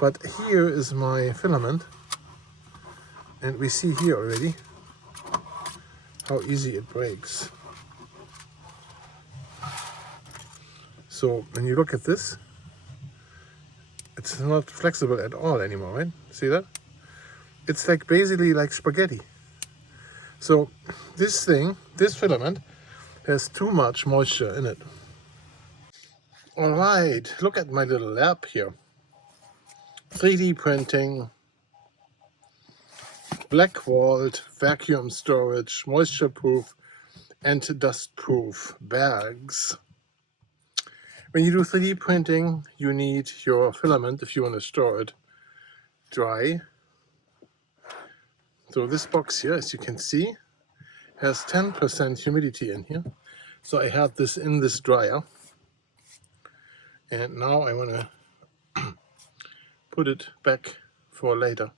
But here is my filament, and we see here already how easy it breaks. So when you look at this, it's not flexible at all anymore, right? See that? It's like basically like spaghetti. So this filament has too much moisture in it. All right, look at my little lab here. 3D printing, black walled, vacuum storage, moisture proof and dust proof bags. When you do 3D printing, you need your filament if you want to store it dry. So this box here, as you can see, has 10% humidity in here. So I have this in this dryer. And now I want to put it back for later.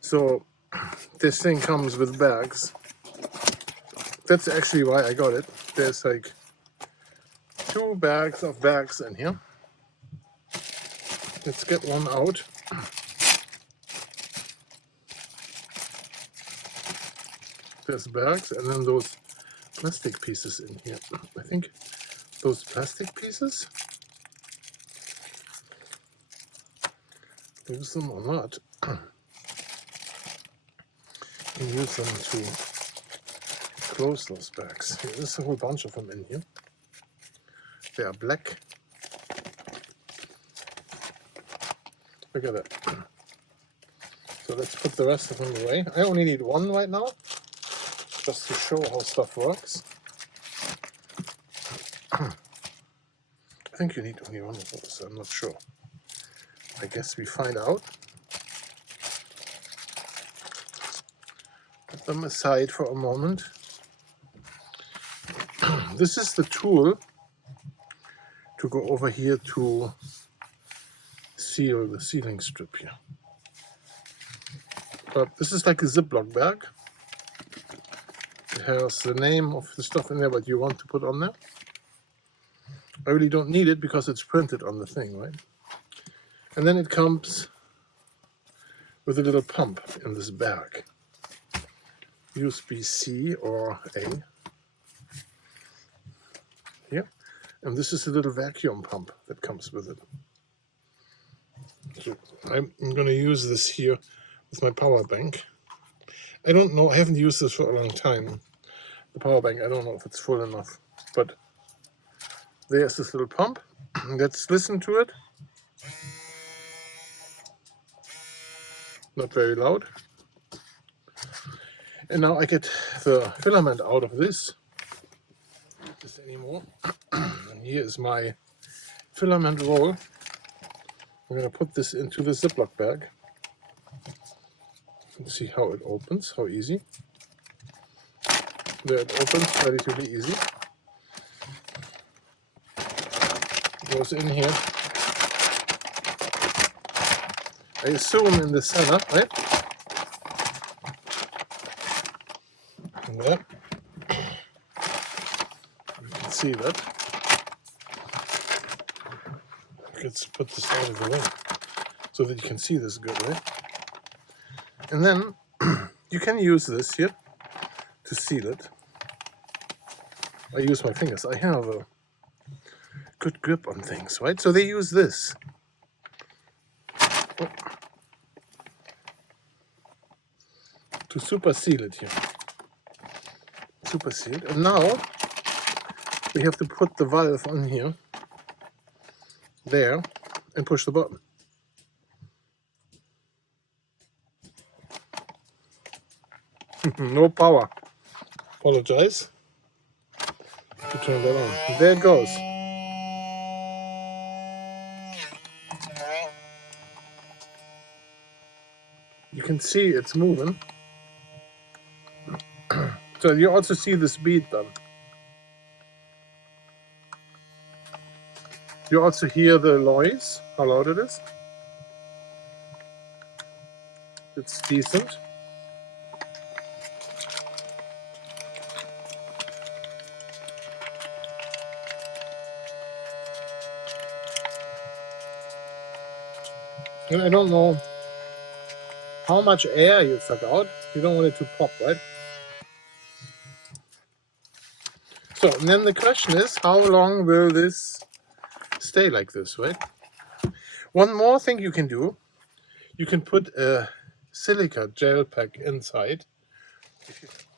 So this thing comes with bags. That's actually why I got it. There's like 2 bags of bags in here. Let's get one out. There's bags and then those plastic pieces in here. I think those plastic pieces, use them or not, and use them to close those bags. Here, there's a whole bunch of them in here. They are black. Look at that. So let's put the rest of them away. I only need one right now, just to show how stuff works. I think you need only one of those, I'm not sure. I guess we find out. Put them aside for a moment. This is the tool to go over here to seal the sealing strip here. But this is like a Ziploc bag. It has the name of the stuff in there what you want to put on there. I really don't need it because it's printed on the thing, right? And then it comes with a little pump in this bag. USB-C or A. Here. And this is a little vacuum pump that comes with it. So I'm going to use this here with my power bank. I don't know, I haven't used this for a long time. The power bank, I don't know if it's full enough, but there's this little pump. Let's listen to it. Not very loud. And now I get the filament out of this. Not this anymore. And here is my filament roll. I'm going to put this into the Ziploc bag. And see how it opens, how easy. There it opens, relatively easy. Goes in here. I assume in the center, right? And there. You can see that. Let's put this out of the way so that you can see this good, right? And then you can use this here to seal it. I use my fingers. I have a good grip on things, right? So they use this. Oh. To super seal it here. Super seal it. And now we have to put the valve on here, there, and push the button. No power. Apologize. To turn that on. There it goes. You can see it's moving. So you also see this bead then. You also hear the noise, how loud it is. It's decent. And I don't know how much air you suck out. You don't want it to pop, right? So, and then the question is, how long will this stay like this, right? One more thing you can do, you can put a silica gel pack inside,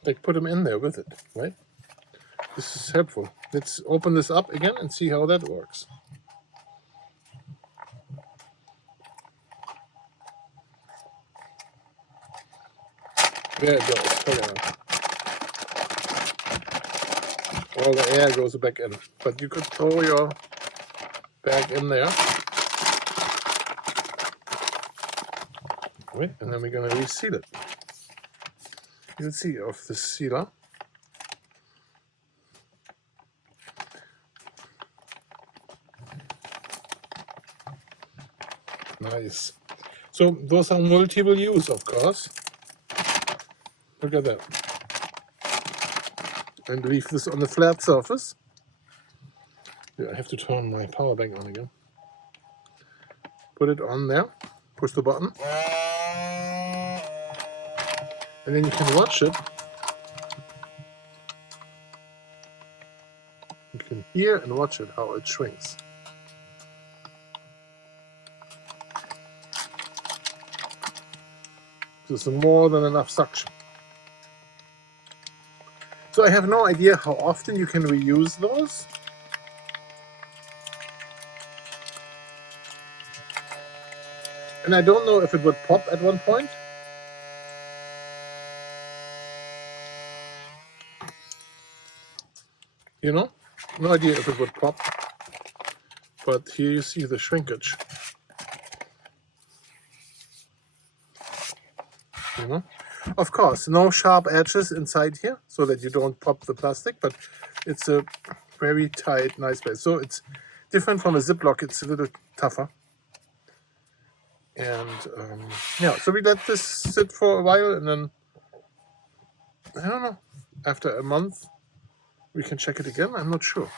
like put them in there with it, right? This is helpful. Let's open this up again and see how that works. There it goes. Look at it. All the air goes back in. But you could throw your bag in there. Right, and then we're going to reseal it. You can see of the sealer. Nice. So those are multiple use, of course. Look at that. And leave this on the flat surface. Yeah, I have to turn my power bank on again. Put it on there. Push the button. And then you can watch it. You can hear and watch it, how it shrinks. This is more than enough suction. So I have no idea how often you can reuse those. And I don't know if it would pop at one point. You know, no idea if it would pop. But here you see the shrinkage. You know, of course, no sharp edges inside here so that you don't pop the plastic, but it's a very tight, nice place. So it's different from a Ziploc. It's a little tougher. And yeah, so we let this sit for a while, and then I don't know, after a month we can check it again. I'm not sure.